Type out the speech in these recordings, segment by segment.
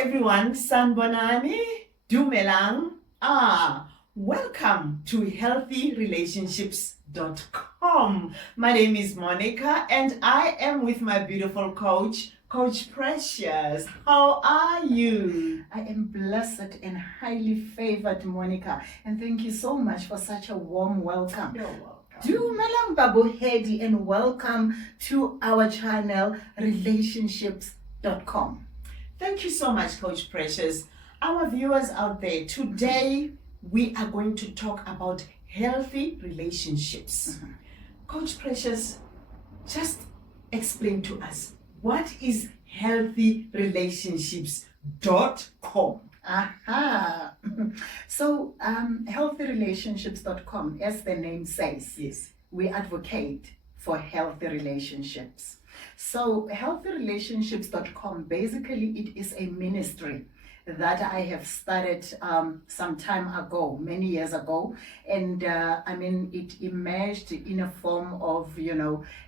Everyone, Sanbonani, Dumelang. Welcome to HealthyRelationshipz.com. My name is Monica and I am with my beautiful coach, Coach Precious. How are you? I am blessed and highly favored, Monica, and thank you so much for such a warm welcome. You're welcome. Dumelang Babu Hedi, and welcome to our channel, Relationshipz.com. Thank you so much, Coach Precious. Our viewers out there, today we are going to talk about healthy relationships. Coach Precious, just explain to us, what is HealthyRelationshipz.com? So, HealthyRelationshipz.com, as the name says, yes, we advocate for healthy relationships. So HealthyRelationshipz.com, basically it is a ministry that I have started some time ago, many years ago, and it emerged in a form of,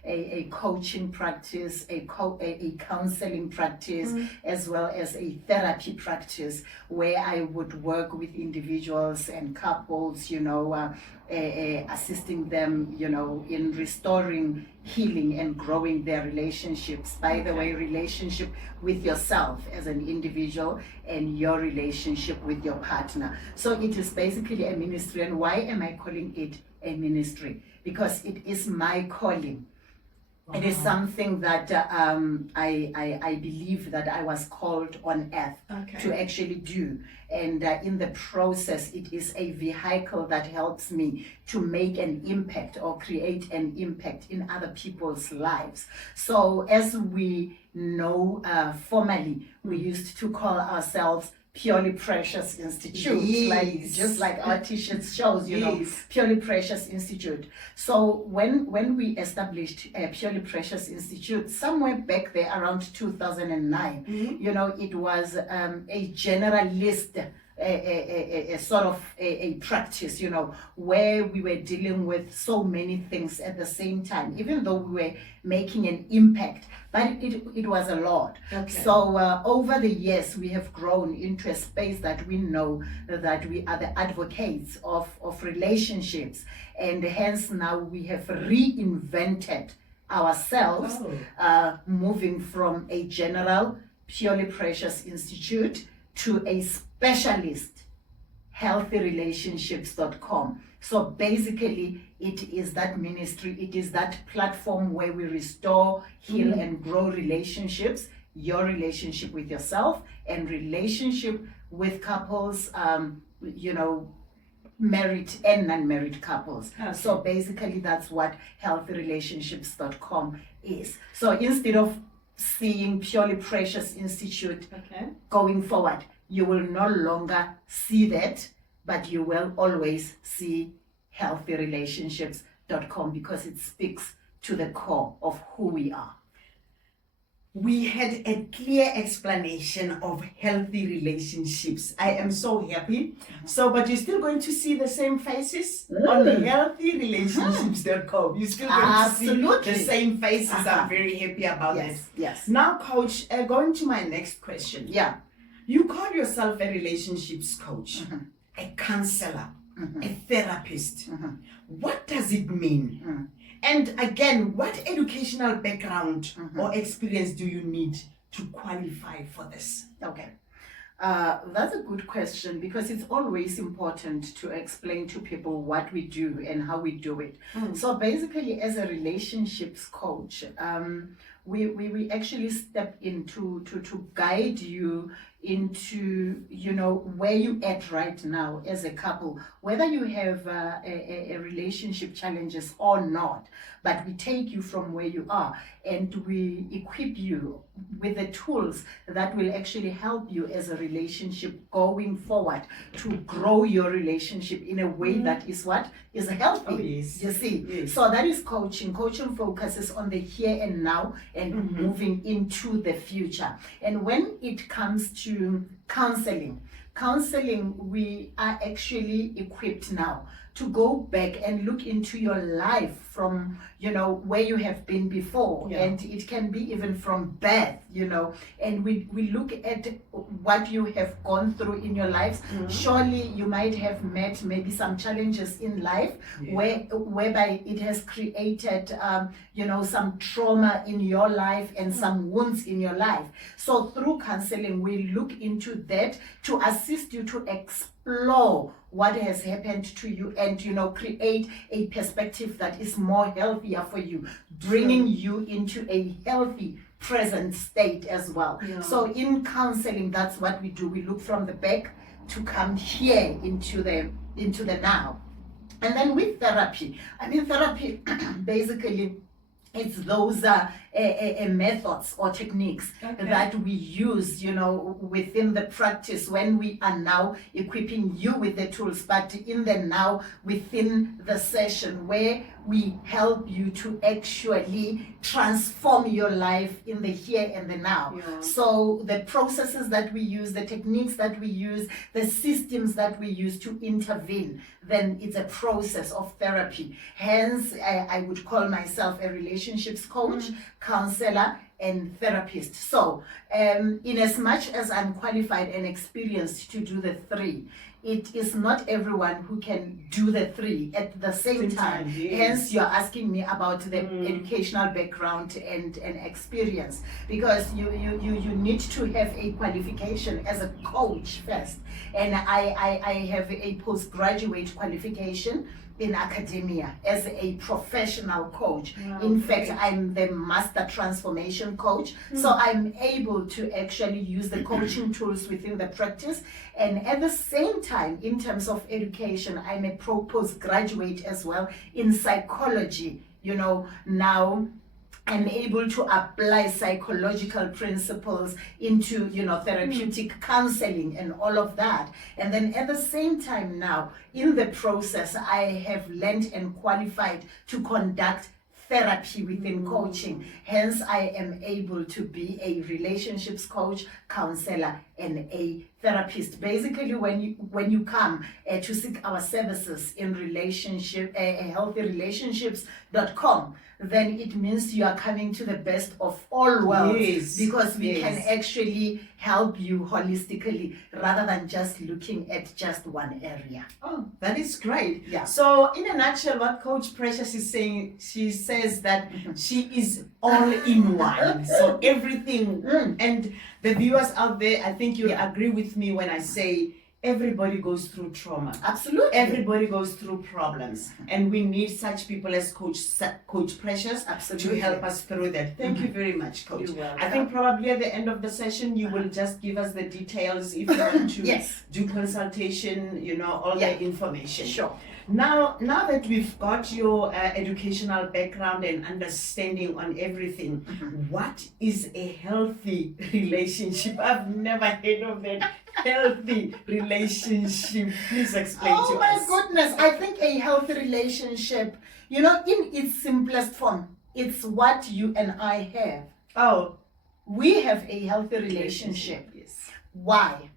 a coaching practice, a counseling practice, as well as a therapy practice, where I would work with individuals and couples, assisting them, in restoring, healing, and growing their relationships. By the way, relationship with yourself as an individual and your relationship with your partner. So it is basically a ministry. And why am I calling it a ministry? Because it is my calling. It is something that I believe that I was called on earth to actually do. And in the process, it is a vehicle that helps me to make an impact or create an impact in other people's lives. So as we know, formally, we used to call ourselves Purely Precious Institute, yes, just like our t-shirt shows, yes, Purely Precious Institute. So when we established Purely Precious Institute, somewhere back there around 2009, it was a generalist, a sort of a practice, where we were dealing with so many things at the same time, even though we were making an impact, but it was a lot. So over the years, we have grown into a space that we know that we are the advocates of relationships, and hence now we have reinvented ourselves, moving from a general Purely Precious Institute to a specialist, HealthyRelationshipz.com. So basically, it is that ministry, it is that platform where we restore, heal, and grow relationships, your relationship with yourself and relationship with couples, married and non-married couples. So basically, that's what HealthyRelationshipz.com is. So instead of seeing Purely Precious Institute going forward, you will no longer see that, but you will always see HealthyRelationshipz.com, because it speaks to the core of who we are. We had a clear explanation of healthy relationships. I am so happy. But you're still going to see the same faces on the HealthyRelationshipz.com. You're still going to see the same faces. I'm very happy about that. Yes. Now, Coach, going to my next question. Yeah. You call yourself a relationships coach, a counselor, a therapist. What does it mean? And again, what educational background or experience do you need to qualify for this? That's a good question, because it's always important to explain to people what we do and how we do it. So basically, as a relationships coach, we actually step in to guide you into, where you at right now as a couple, whether you have a relationship challenges or not, but we take you from where you are and we equip you with the tools that will actually help you as a relationship going forward to grow your relationship in a way that is what is healthy. Oh, yes. You see, Yes. so that is coaching. Coaching focuses on the here and now and moving into the future. And when it comes to counseling, we are actually equipped now to go back and look into your life from, where you have been before. Yeah. And it can be even from birth, and we look at what you have gone through in your lives. Surely you might have met maybe some challenges in life whereby it has created, some trauma in your life and some wounds in your life. So through counseling, we look into that to assist you to explore what has happened to you and create a perspective that is more healthier for you, bringing you into a healthy present state as well. So in counseling, that's what we do. We look from the back to come here into the now. And then with therapy, therapy basically it's those methods or techniques that we use, within the practice when we are now equipping you with the tools, but in the now within the session where we help you to actually transform your life in the here and the now. So the processes that we use, the techniques that we use, the systems that we use to intervene, then it's a process of therapy. Hence, I would call myself a relationships coach, counselor, and therapist. So, in as much as I'm qualified and experienced to do the three, it is not everyone who can do the three at the same time. Yes. Hence, you're asking me about the educational background and experience, because you need to have a qualification as a coach first. And I have a postgraduate qualification in academia as a professional coach. In fact, I'm the master transformation coach. So I'm able to actually use the coaching tools within the practice. And at the same time, in terms of education, I'm a postgraduate as well in psychology. Now I'm able to apply psychological principles into, therapeutic counseling and all of that. And then at the same time now, in the process, I have learned and qualified to conduct therapy within coaching. Hence, I am able to be a relationships coach, counselor, and a therapist. Basically, when you come to seek our services in HealthyRelationshipz.com, then it means you are coming to the best of all worlds, because we can actually help you holistically rather than just looking at just one area. Oh, that is great. Yeah. So in a nutshell, what Coach Precious is saying, she says that she is all in one. So everything, and the viewers out there, I think you'll agree with me when I say everybody goes through trauma. Absolutely. Everybody goes through problems, and we need such people as Coach Precious to help us through that. Thank you very much, Coach. You're welcome. I think probably at the end of the session, you will just give us the details if you want to do consultation, all the information. Sure. Now that we've got your educational background and understanding on everything, what is a healthy relationship? I've never heard of that. Healthy relationship. Please explain to us. Oh my goodness. I think a healthy relationship, in its simplest form, it's what you and I have. Oh. We have a healthy relationship. Yes. Why?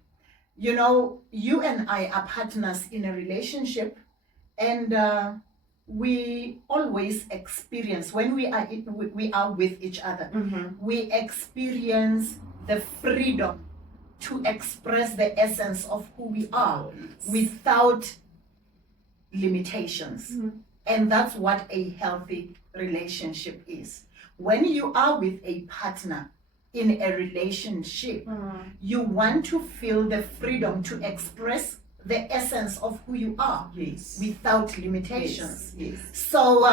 You and I are partners in a relationship, and we always experience, when we are with each other, we experience the freedom to express the essence of who we are without limitations. And that's what a healthy relationship is. When you are with a partner in a relationship, you want to feel the freedom to express the essence of who you are without limitations. Yes. So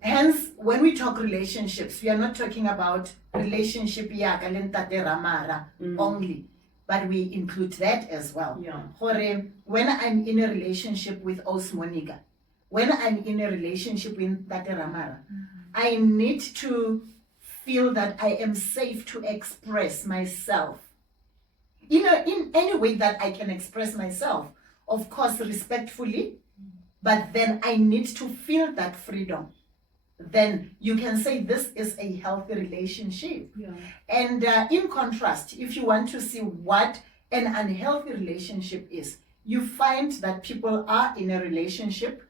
hence, when we talk relationships, we are not talking about relationship only. but we include that as well. Yeah. When I'm in a relationship with Monica, when I'm in a relationship with Tate Ramara, I need to feel that I am safe to express myself in any way that I can express myself, of course respectfully, but then I need to feel that freedom. Then you can say this is a healthy relationship. Yeah. And in contrast, if you want to see what an unhealthy relationship is, you find that people are in a relationship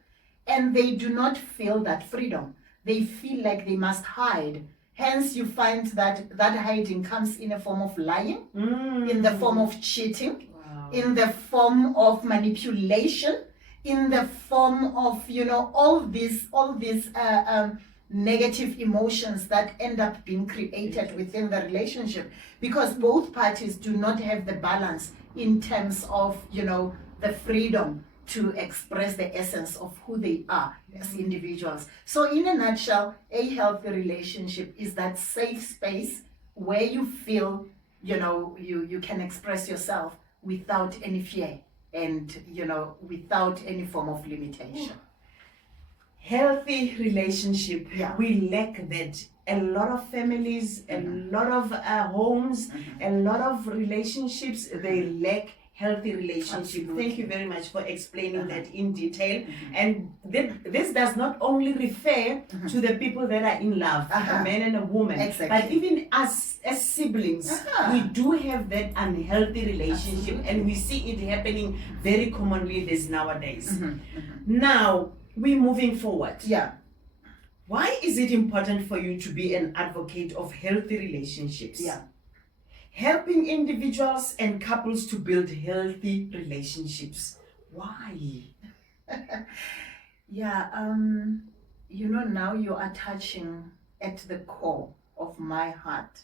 and they do not feel that freedom. They feel like they must hide. Hence, you find that hiding comes in a form of lying, in the form of cheating, in the form of manipulation, in the form of, all these negative emotions that end up being created within the relationship, because both parties do not have the balance in terms of, the freedom to express the essence of who they are as individuals. So in a nutshell, a healthy relationship is that safe space where you feel, you can express yourself without any fear and, without any form of limitation. Healthy relationship, Yeah. we lack that. A lot of families, a lot of homes, a lot of relationships, they lack healthy relationship. Absolutely. Thank you very much for explaining that in detail. And this does not only refer to the people that are in love, a man and a woman, Exactly. but even us as siblings, we do have that unhealthy relationship. Absolutely. And we see it happening very commonly this nowadays. Now, we're moving forward. Yeah. Why is it important for you to be an advocate of healthy relationships? Yeah. Helping individuals and couples to build healthy relationships. Why? Yeah, now you are touching at the core of my heart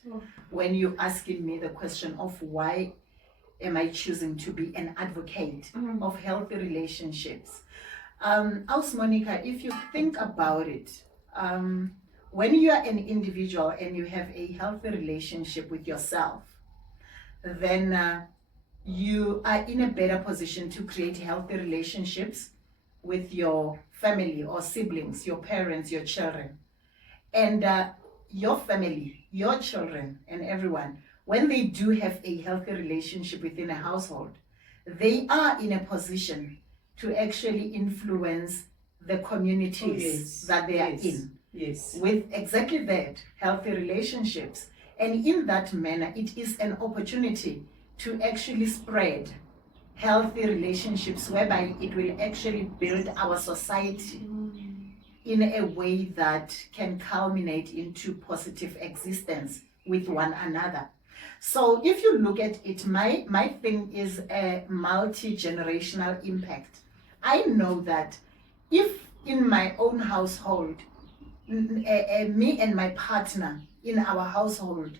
when you're asking me the question of why am I choosing to be an advocate of healthy relationships. Monica, if you think about it, when you are an individual and you have a healthy relationship with yourself, then you are in a better position to create healthy relationships with your family or siblings, your parents, your children. And your family, your children, and everyone, when they do have a healthy relationship within a household, they are in a position to actually influence the communities that they are in. Yes. With exactly that, healthy relationships. And in that manner, it is an opportunity to actually spread healthy relationships whereby it will actually build our society in a way that can culminate into positive existence with one another. So if you look at it, my thing is a multi-generational impact. I know that if in my own household, me and my partner in our household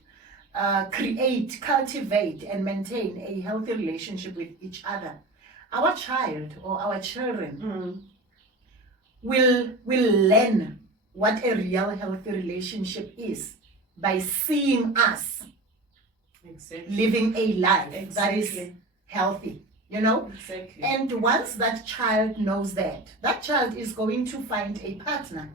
cultivate and maintain a healthy relationship with each other, our child or our children will learn what a real healthy relationship is by seeing us living a life that is healthy, Exactly. And once that child knows that child is going to find a partner.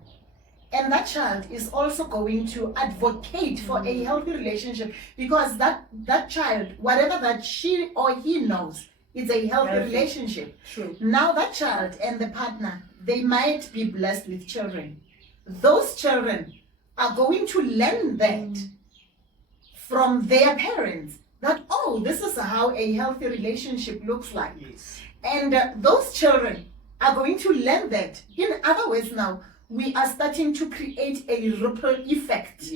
And that child is also going to advocate for a healthy relationship, because that child, whatever that she or he knows, is a healthy relationship. True. Now that child and the partner, they might be blessed with children. Those children are going to learn that from their parents, that, this is how a healthy relationship looks like. Yes. And those children are going to learn that. In other words, now, we are starting to create a ripple effect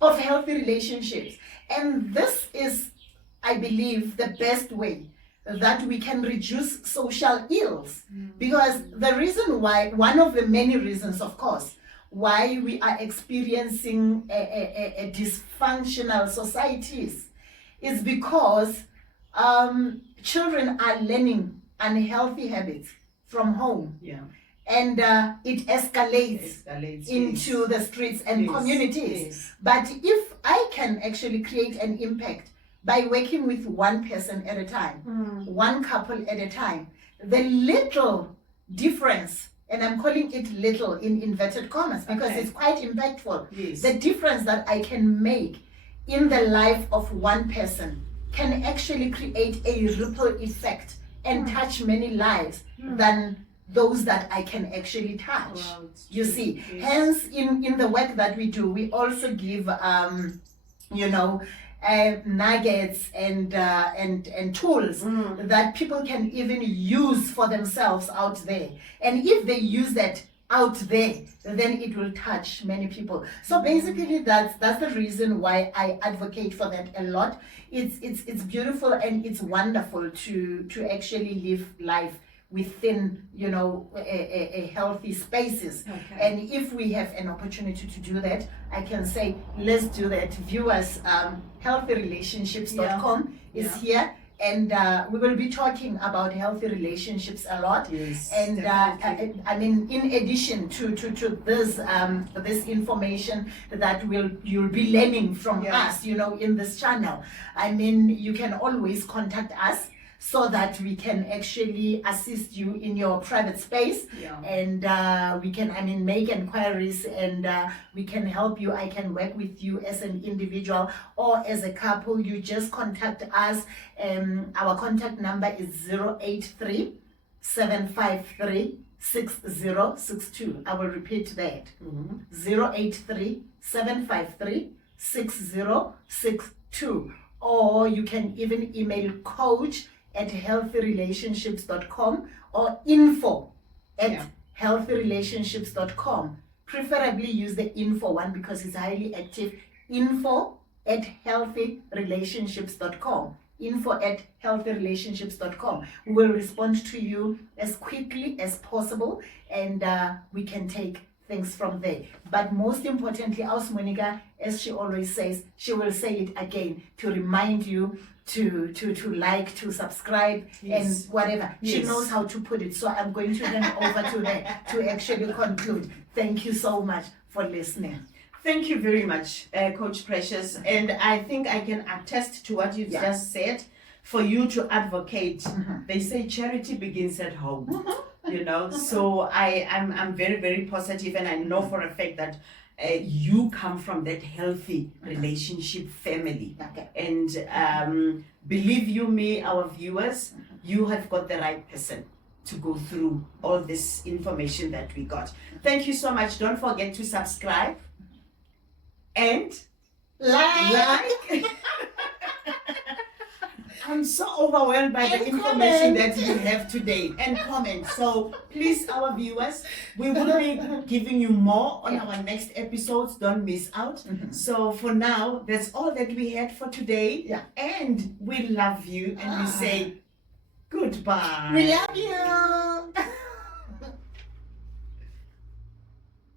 of healthy relationships. And this is, I believe, the best way that we can reduce social ills. Because the reason why, one of the many reasons, of course, why we are experiencing a dysfunctional societies is because children are learning unhealthy habits from home. Yeah. And it escalates into the streets and communities. But if I can actually create an impact by working with one person at a time, one couple at a time, the little difference, and I'm calling it little in inverted commas because it's quite impactful. Yes. The difference that I can make in the life of one person can actually create a ripple effect and touch many lives than those that I can actually touch. Wow, you see, hence in the work that we do, we also give nuggets and tools that people can even use for themselves out there. And if they use that out there, then it will touch many people. So basically that's the reason why I advocate for that a lot. It's beautiful and it's wonderful to actually live life within a healthy spaces. And if we have an opportunity to do that, I can say let's do that. Viewers, HealthyRelationshipz.com is here, and we will be talking about healthy relationships a lot. Yes, and I mean, in addition to this this information that you'll be learning from us, in this channel, I mean, you can always contact us so that we can actually assist you in your private space, and we can, make inquiries, and we can help you. I can work with you as an individual or as a couple. You just contact us. Our contact number is 083-753-6062. I will repeat that. 083-753-6062. Or you can even email coach@healthyrelationshipz.com or info@healthyrelationshipz.com. Preferably use the info one because it's highly active. info@healthyrelationshipz.com. info@healthyrelationshipz.com. We will respond to you as quickly as possible, and we can take things from there. But most importantly, Aus Monica, as she always says, she will say it again to remind you to like, to subscribe, and whatever. She knows how to put it. So I'm going to hand over to her to actually conclude. Thank you so much for listening. Thank you very much, Coach Precious. And I think I can attest to what you've just said. For you to advocate, they say charity begins at home. So I'm very, very positive, and I know for a fact that you come from that healthy relationship family. And believe you me, our viewers, you have got the right person to go through all this information that we got. Thank you so much. Don't forget to subscribe and like. I'm so overwhelmed by the information that you have today, and comment. So please, our viewers, we will be giving you more on our next episodes. Don't miss out. So for now, that's all that we had for today. And we love you, and we say goodbye. We love you.